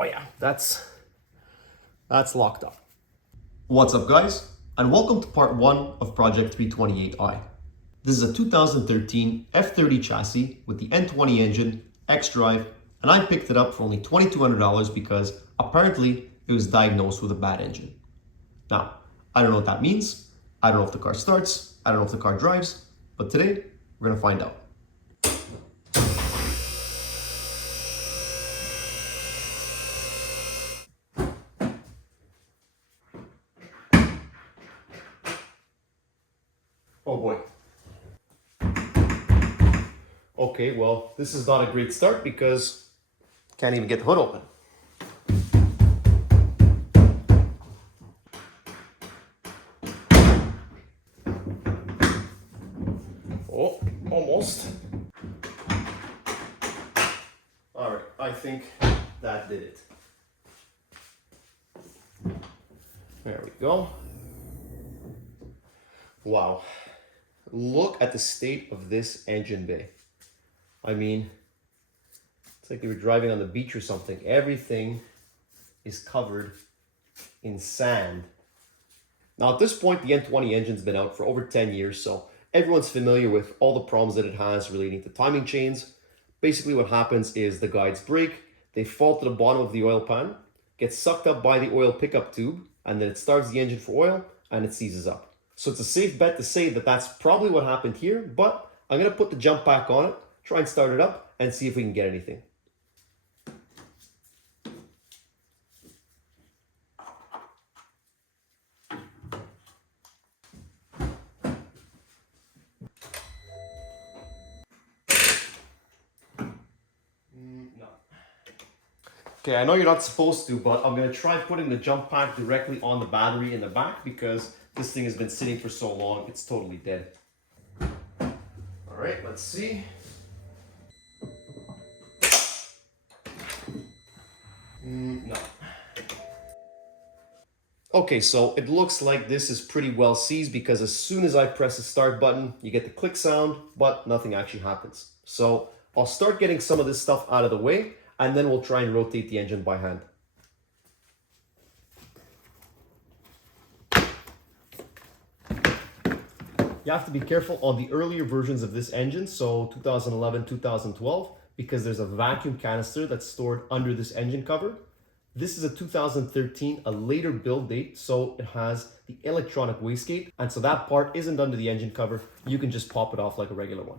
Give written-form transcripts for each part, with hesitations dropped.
Oh yeah, that's locked up. What's up guys, and welcome to part 1 of Project 328i. This is a 2013 F30 chassis with the N20 engine, xDrive, and I picked it up for only $2,200 because apparently it was diagnosed with a bad engine. Now, I don't know what that means, I don't know if the car starts, I don't know if the car drives, but today we're gonna find out. Oh boy. Okay, well, this is not a great start because can't even get the hood open. Oh, almost. All right, I think that did it. There we go. Wow. Look at the state of this engine bay. I mean, it's like they were driving on the beach or something. Everything is covered in sand. Now at this point, the N20 engine's been out for over 10 years, so everyone's familiar with all the problems that it has relating to timing chains. Basically what happens is the guides break, they fall to the bottom of the oil pan, get sucked up by the oil pickup tube, and then it starts the engine for oil and it seizes up. So it's a safe bet to say that that's probably what happened here, but I'm gonna put the jump pack on it, try and start it up and see if we can get anything. No. Okay, I know you're not supposed to, but I'm gonna try putting the jump pack directly on the battery in the back because this thing has been sitting for so long, it's totally dead. All right, let's see. No. Okay, so it looks like this is pretty well seized because as soon as I press the start button, you get the click sound, but nothing actually happens. So I'll start getting some of this stuff out of the way and then we'll try and rotate the engine by hand. You have to be careful on the earlier versions of this engine, so 2011, 2012, because there's a vacuum canister that's stored under this engine cover. This is a 2013, a later build date, so it has the electronic wastegate, and so that part isn't under the engine cover. You can just pop it off like a regular one.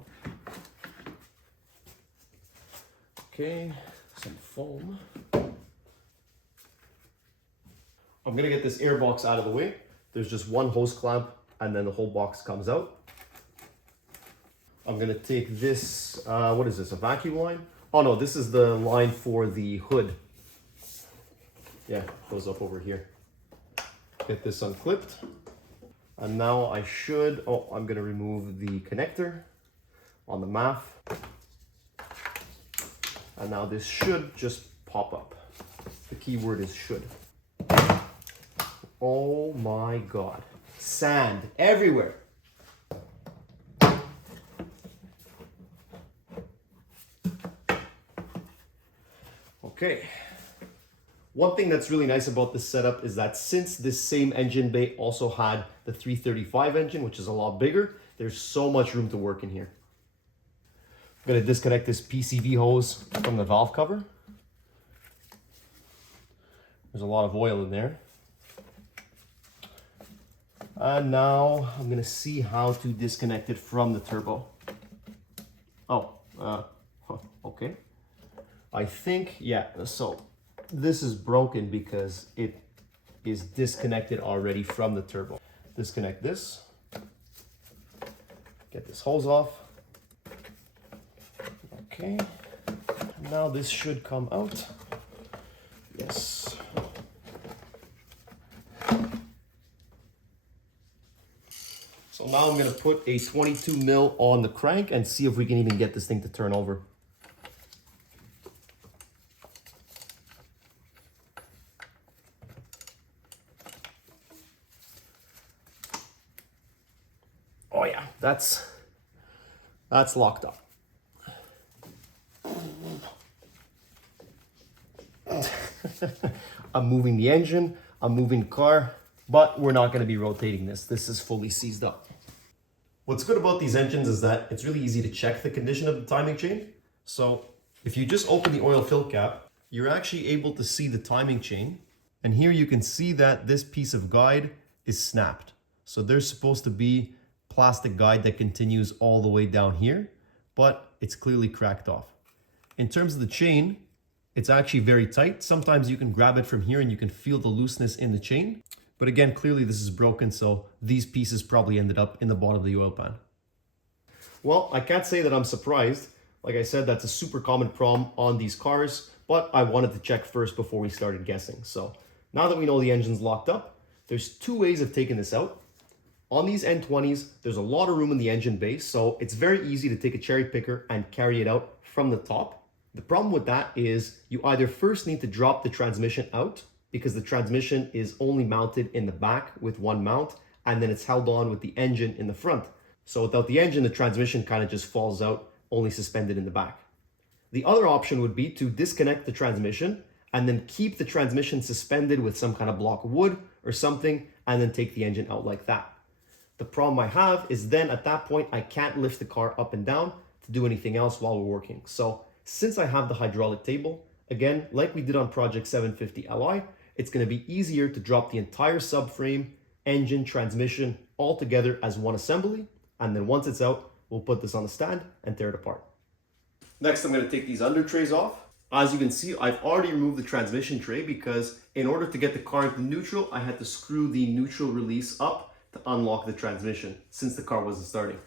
Okay, some foam. I'm gonna get this airbox out of the way. There's just one hose clamp and then the whole box comes out. I'm gonna take this, what is this, a vacuum line? Oh no, this is the line for the hood. Yeah, goes up over here. Get this unclipped. And now I should, I'm gonna remove the connector on the MAF. And now this should just pop up. The key word is should. Oh my God. Sand everywhere. Okay. One thing that's really nice about this setup is that since this same engine bay also had the 335 engine, which is a lot bigger, there's so much room to work in here. I'm going to disconnect this PCV hose from the valve cover. There's a lot of oil in there. And now I'm gonna see how to disconnect it from the turbo. Okay. I think, yeah, so this is broken because it is disconnected already from the turbo. Disconnect this. Get this hose off. Okay. Now this should come out. Yes. So now I'm gonna put a 22 mil on the crank and see if we can even get this thing to turn over. Oh yeah, that's locked up. I'm moving the engine, I'm moving the car, but we're not gonna be rotating this. This is fully seized up. What's good about these engines is that it's really easy to check the condition of the timing chain. So if you just open the oil fill cap, you're actually able to see the timing chain. And here you can see that this piece of guide is snapped. So there's supposed to be plastic guide that continues all the way down here, but it's clearly cracked off. In terms of the chain, it's actually very tight. Sometimes you can grab it from here and you can feel the looseness in the chain. But again, clearly this is broken, so these pieces probably ended up in the bottom of the oil pan. Well, I can't say that I'm surprised. Like I said, that's a super common problem on these cars, but I wanted to check first before we started guessing. So now that we know the engine's locked up, there's two ways of taking this out. On these N20s, there's a lot of room in the engine base, so it's very easy to take a cherry picker and carry it out from the top. The problem with that is you either first need to drop the transmission out, because the transmission is only mounted in the back with one mount, and then it's held on with the engine in the front. So without the engine, the transmission kind of just falls out, only suspended in the back. The other option would be to disconnect the transmission and then keep the transmission suspended with some kind of block of wood or something, and then take the engine out like that. The problem I have is then at that point, I can't lift the car up and down to do anything else while we're working. So since I have the hydraulic table, again, like we did on Project 750 Li, it's going to be easier to drop the entire subframe, engine, transmission all together as one assembly. And then once it's out, we'll put this on the stand and tear it apart. Next, I'm going to take these undertrays off. As you can see, I've already removed the transmission tray because in order to get the car into neutral, I had to screw the neutral release up to unlock the transmission since the car wasn't starting.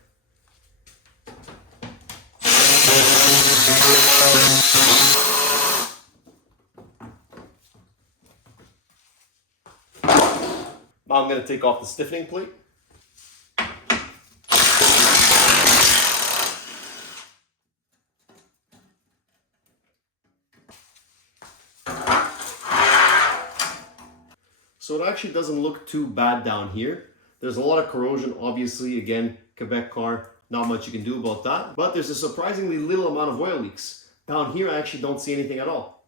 Now I'm going to take off the stiffening plate. So it actually doesn't look too bad down here. There's a lot of corrosion, obviously. Again, Quebec car, not much you can do about that. But there's a surprisingly little amount of oil leaks. Down here, I actually don't see anything at all.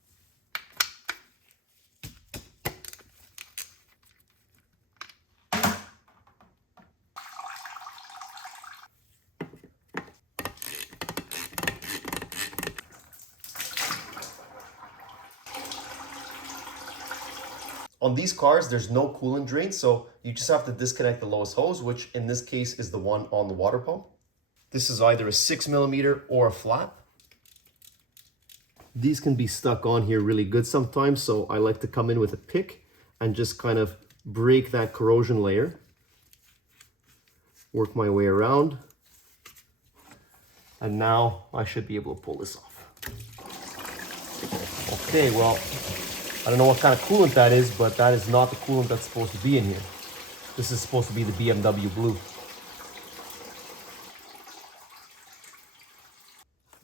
On these cars, there's no coolant drain, so you just have to disconnect the lowest hose, which in this case is the one on the water pump. This is either a 6mm or a flap. These can be stuck on here really good sometimes, so I like to come in with a pick and just kind of break that corrosion layer. Work my way around. And now I should be able to pull this off. Okay, well, I don't know what kind of coolant that is, but that is not the coolant that's supposed to be in here. This is supposed to be the BMW blue.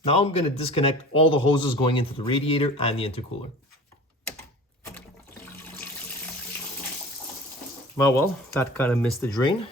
Now I'm going to disconnect all the hoses going into the radiator and the intercooler. Well, that kind of missed the drain.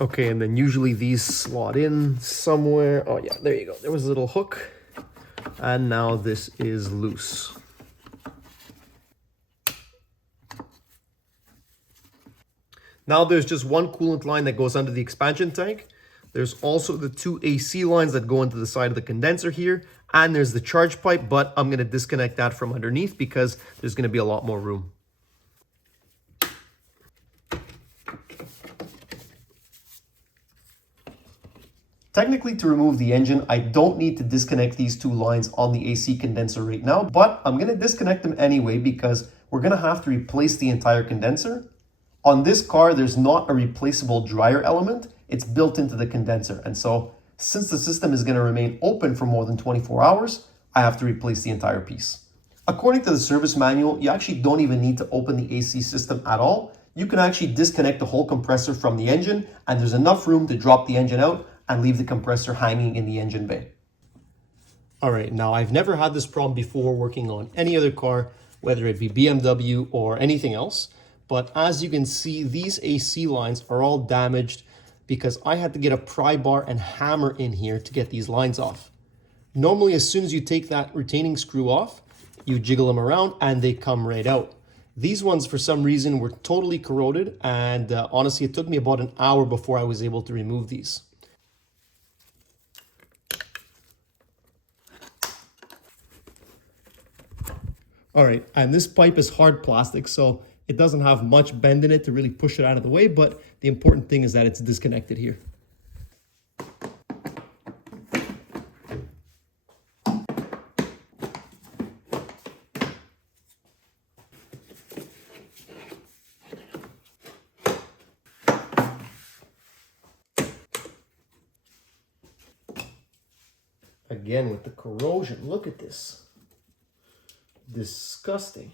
Okay, and then usually these slot in somewhere. Oh yeah, there you go. There was a little hook. And now this is loose. Now there's just one coolant line that goes under the expansion tank. There's also the two AC lines that go into the side of the condenser here. And there's the charge pipe, but I'm gonna disconnect that from underneath because there's gonna be a lot more room. Technically, to remove the engine, I don't need to disconnect these two lines on the AC condenser right now, but I'm going to disconnect them anyway because we're going to have to replace the entire condenser. On this car, there's not a replaceable dryer element. It's built into the condenser. And so since the system is going to remain open for more than 24 hours, I have to replace the entire piece. According to the service manual, you actually don't even need to open the AC system at all. you can actually disconnect the whole compressor from the engine, and there's enough room to drop the engine out and leave the compressor hanging in the engine bay. All right, now I've never had this problem before working on any other car, whether it be BMW or anything else. But as you can see, these AC lines are all damaged because I had to get a pry bar and hammer in here to get these lines off. Normally, as soon as you take that retaining screw off, you jiggle them around and they come right out. These ones, for some reason, were totally corroded, and honestly, it took me about an hour before I was able to remove these. All right, and this pipe is hard plastic, so it doesn't have much bend in it to really push it out of the way, but the important thing is that it's disconnected here. Again, with the corrosion, look at this. Disgusting.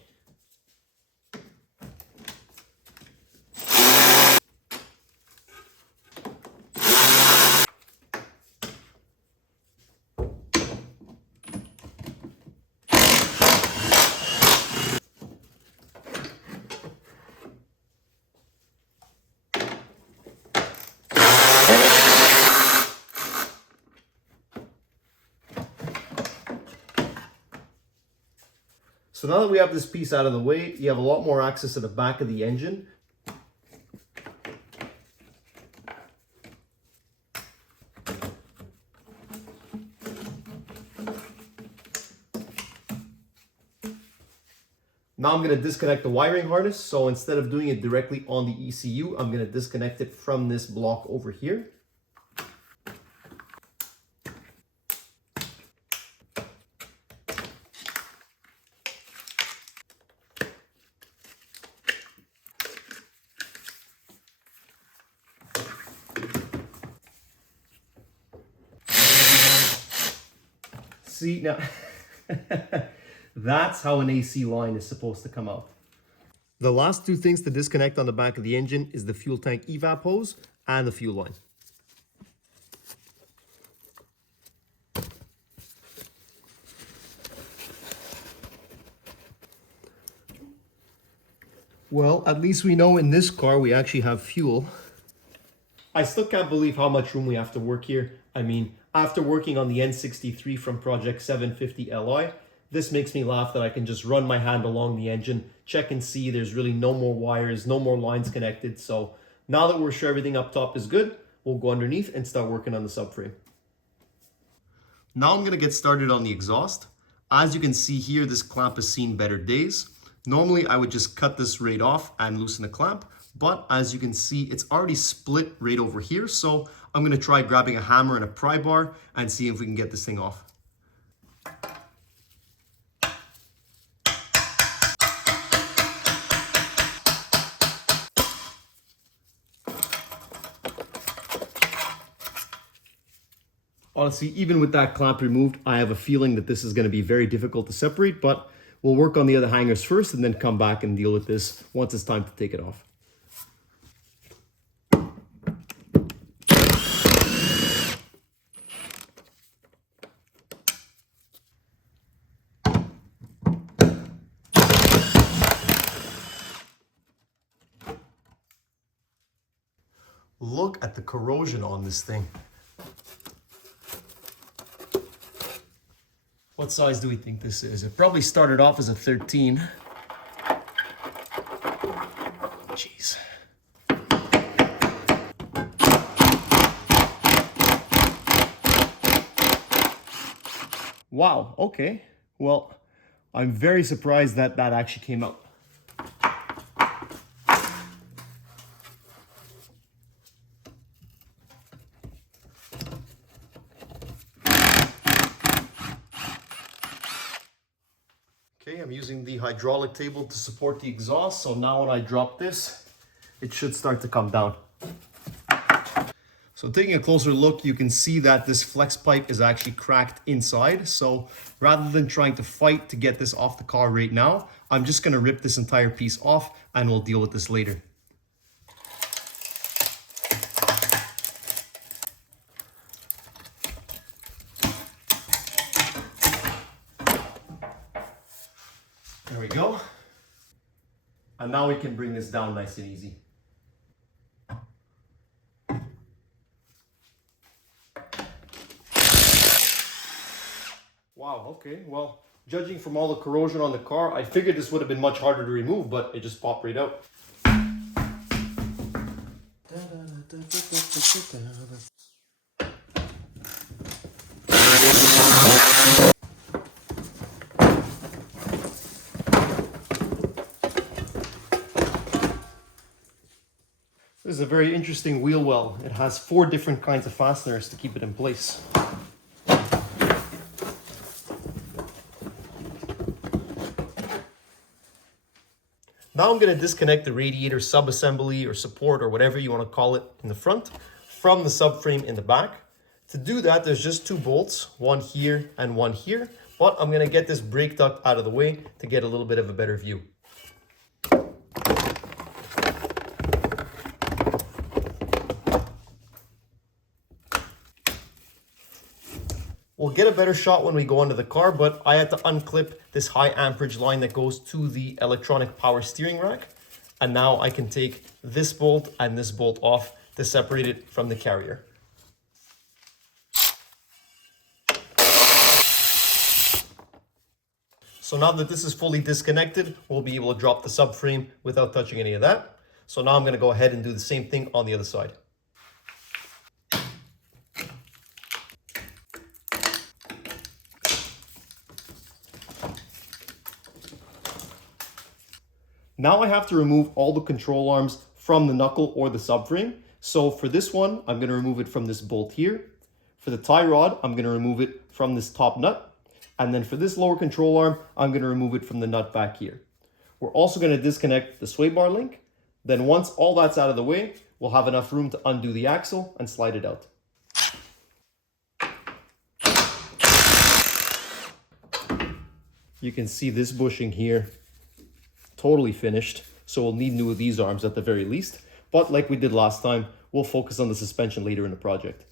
So now that we have this piece out of the way, you have a lot more access to the back of the engine. Now I'm going to disconnect the wiring harness. So instead of doing it directly on the ECU, I'm going to disconnect it from this block over here. See, now, that's how an AC line is supposed to come out. The last two things to disconnect on the back of the engine is the fuel tank EVAP hose and the fuel line. Well, at least we know in this car we actually have fuel. I still can't believe how much room we have to work here. I mean, after working on the N63 from Project 750 Li, this makes me laugh that I can just run my hand along the engine, check and see there's really no more wires, no more lines connected. So now that we're sure everything up top is good, we'll go underneath and start working on the subframe. Now I'm gonna get started on the exhaust. As you can see here, this clamp has seen better days. Normally I would just cut this right off and loosen the clamp, but as you can see, it's already split right over here. So I'm gonna try grabbing a hammer and a pry bar and see if we can get this thing off. Honestly, even with that clamp removed, I have a feeling that this is going to be very difficult to separate, but we'll work on the other hangers first and then come back and deal with this once it's time to take it off. Look at the corrosion on this thing. What size do we think this is? It probably started off as a 13. Jeez. Wow, okay. Well, I'm very surprised that that actually came out. Okay, I'm using the hydraulic table to support the exhaust, so now when I drop this, it should start to come down. So taking a closer look, you can see that this flex pipe is actually cracked inside. So rather than trying to fight to get this off the car right now, I'm just gonna rip this entire piece off and we'll deal with this later. And now we can bring this down nice and easy. Wow, okay, well, judging from all the corrosion on the car, I figured this would have been much harder to remove, but it just popped right out. This is a very interesting wheel well. It has 4 different kinds of fasteners to keep it in place. Now I'm going to disconnect the radiator sub-assembly or support or whatever you want to call it in the front from the subframe in the back. To do that, there's just 2 bolts, one here and one here, but I'm going to get this brake duct out of the way to get a little bit of a better view. We'll get a better shot when we go under the car, but I had to unclip this high amperage line that goes to the electronic power steering rack. And now I can take this bolt and this bolt off to separate it from the carrier. So now that this is fully disconnected, we'll be able to drop the subframe without touching any of that. So now I'm going to go ahead and do the same thing on the other side. Now I have to remove all the control arms from the knuckle or the subframe. So for this one, I'm going to remove it from this bolt here. For the tie rod, I'm going to remove it from this top nut. And then for this lower control arm, I'm going to remove it from the nut back here. We're also going to disconnect the sway bar link. Then once all that's out of the way, we'll have enough room to undo the axle and slide it out. You can see this bushing here totally finished, so we'll need new of these arms at the very least, but like we did last time, we'll focus on the suspension later in the project.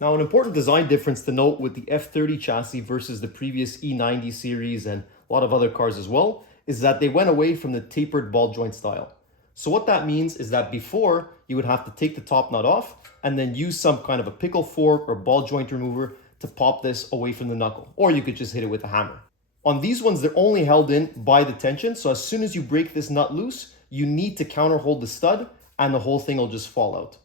Now, an important design difference to note with the F30 chassis versus the previous E90 series and a lot of other cars as well is that they went away from the tapered ball joint style. So what that means is that before, you would have to take the top nut off and then use some kind of a pickle fork or ball joint remover to pop this away from the knuckle, or you could just hit it with a hammer. On these ones, they're only held in by the tension, so as soon as you break this nut loose, you need to counter hold the stud and the whole thing will just fall out.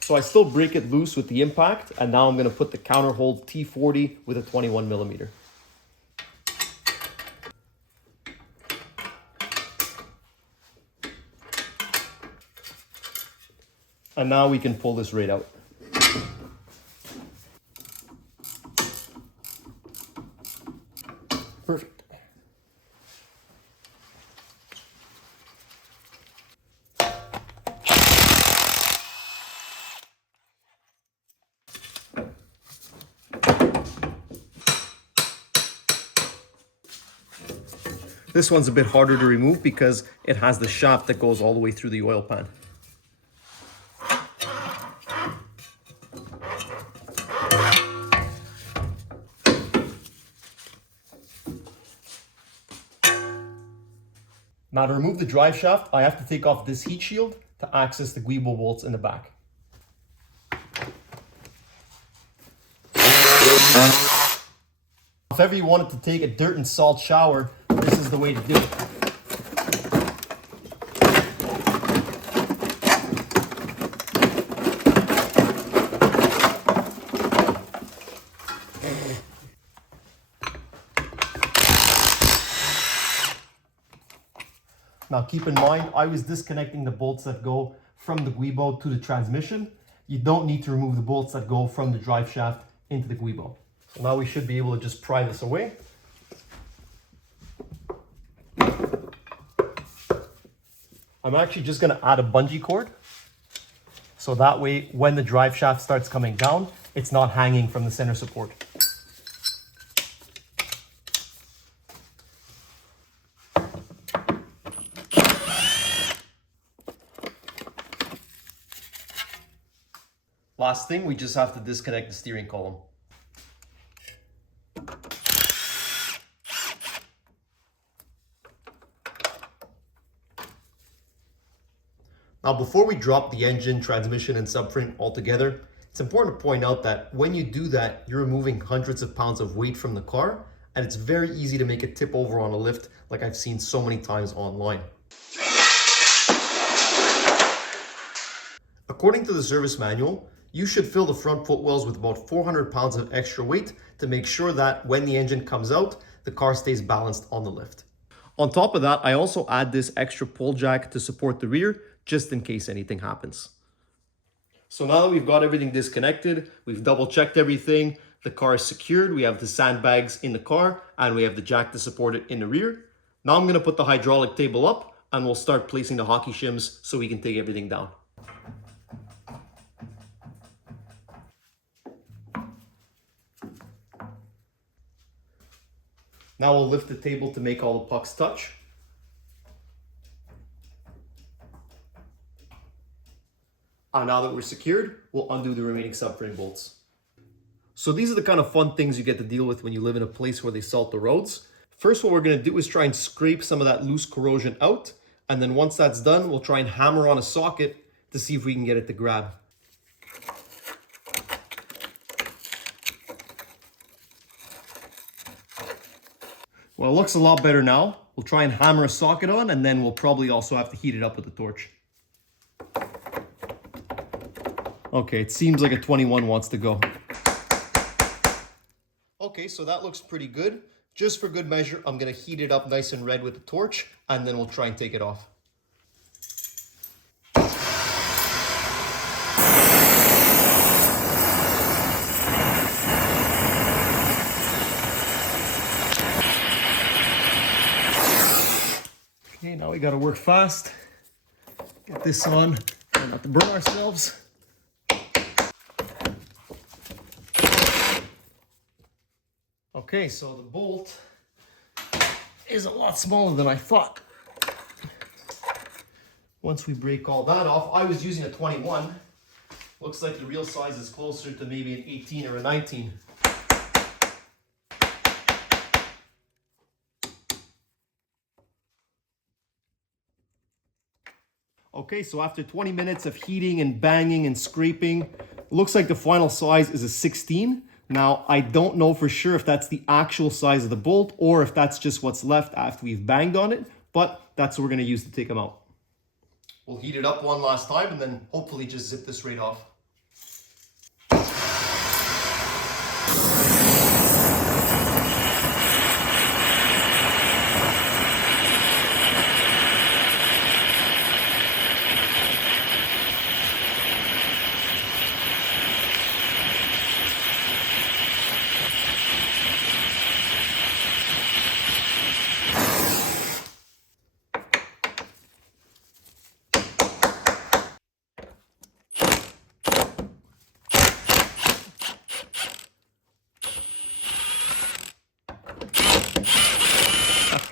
So I still break it loose with the impact, and now I'm going to put the counter hold T40 with a 21mm. And now we can pull this right out. Perfect. This one's a bit harder to remove because it has the shaft that goes all the way through the oil pan. Now to remove the drive shaft, I have to take off this heat shield to access the guibo bolts in the back. If ever you wanted to take a dirt and salt shower, this is the way to do it. Now keep in mind, I was disconnecting the bolts that go from the guibo to the transmission. You don't need to remove the bolts that go from the drive shaft into the guibo. So now we should be able to just pry this away. I'm actually just going to add a bungee cord. So that way, when the drive shaft starts coming down, it's not hanging from the center support. Last thing, we just have to disconnect the steering column. Now, before we drop the engine, transmission, and subframe altogether, it's important to point out that when you do that, you're removing hundreds of pounds of weight from the car, and it's very easy to make it tip over on a lift like I've seen so many times online. According to the service manual, you should fill the front footwells with about 400 pounds of extra weight to make sure that when the engine comes out, the car stays balanced on the lift. On top of that, I also add this extra pull jack to support the rear, just in case anything happens. So now that we've got everything disconnected, we've double checked everything, the car is secured, we have the sandbags in the car, and we have the jack to support it in the rear. Now I'm gonna put the hydraulic table up and we'll start placing the hockey shims so we can take everything down. Now we'll lift the table to make all the pucks touch. And now that we're secured, we'll undo the remaining subframe bolts. So these are the kind of fun things you get to deal with when you live in a place where they salt the roads. First, what we're gonna do is try and scrape some of that loose corrosion out. And then once that's done, we'll try and hammer on a socket to see if we can get it to grab. Well, it looks a lot better now. We'll try and hammer a socket on, and then we'll probably also have to heat it up with a torch. Okay, it seems like a 21 wants to go. Okay, so that looks pretty good. Just for good measure, I'm gonna heat it up nice and red with the torch, and then we'll try and take it off. Okay, now we gotta work fast. Get this on, try not to burn ourselves. Okay, so the bolt is a lot smaller than I thought. Once we break all that off, I was using a 21. Looks like the real size is closer to maybe an 18 or a 19. Okay, so after 20 minutes of heating and banging and scraping, looks like the final size is a 16. Now, I don't know for sure if that's the actual size of the bolt or if that's just what's left after we've banged on it, but that's what we're gonna use to take them out. We'll heat it up one last time and then hopefully just zip this right off.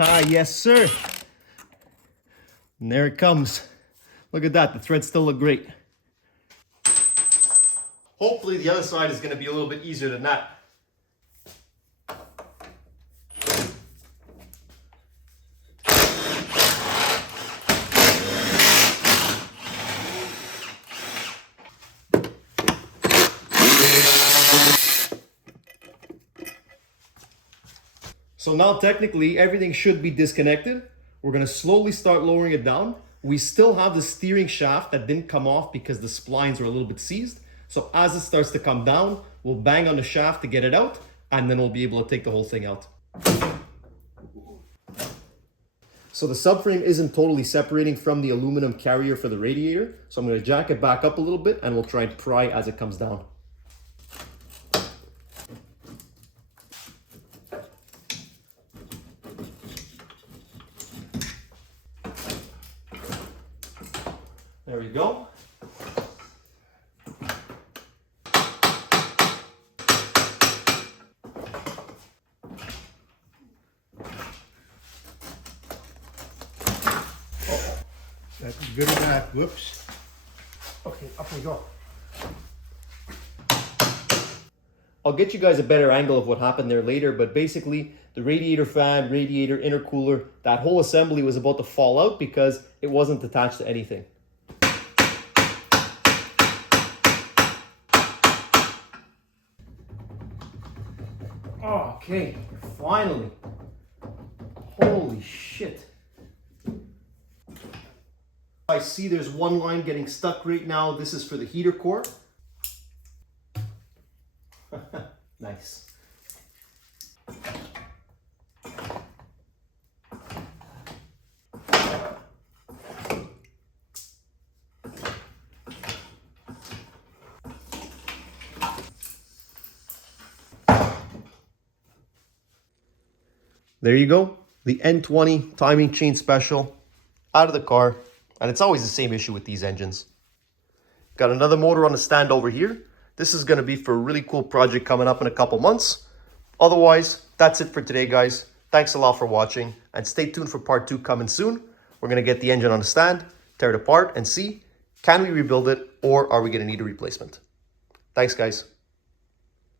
Ah, yes, sir. And there it comes. Look at that, the threads still look great. Hopefully the other side is gonna be a little bit easier than that. So now technically everything should be disconnected. We're gonna slowly start lowering it down. We still have the steering shaft that didn't come off because the splines are a little bit seized. So as it starts to come down, we'll bang on the shaft to get it out, and then we'll be able to take the whole thing out. So the subframe isn't totally separating from the aluminum carrier for the radiator. So I'm gonna jack it back up a little bit and we'll try and pry as it comes down. There we go. That's good or bad. Whoops. Okay, up we go. I'll get you guys a better angle of what happened there later, but basically the radiator fan, radiator, intercooler, that whole assembly was about to fall out because it wasn't attached to anything. Okay, finally. Holy shit. I see there's one line getting stuck right now. This is for the heater core. Nice. There you go. The N20 timing chain special out of the car. And it's always the same issue with these engines. Got another motor on the stand over here. This is going to be for a really cool project coming up in a couple months. Otherwise, that's it for today, guys. Thanks a lot for watching, and stay tuned for part 2 coming soon. We're going to get the engine on the stand, tear it apart, and see, can we rebuild it, or are we going to need a replacement? Thanks, guys.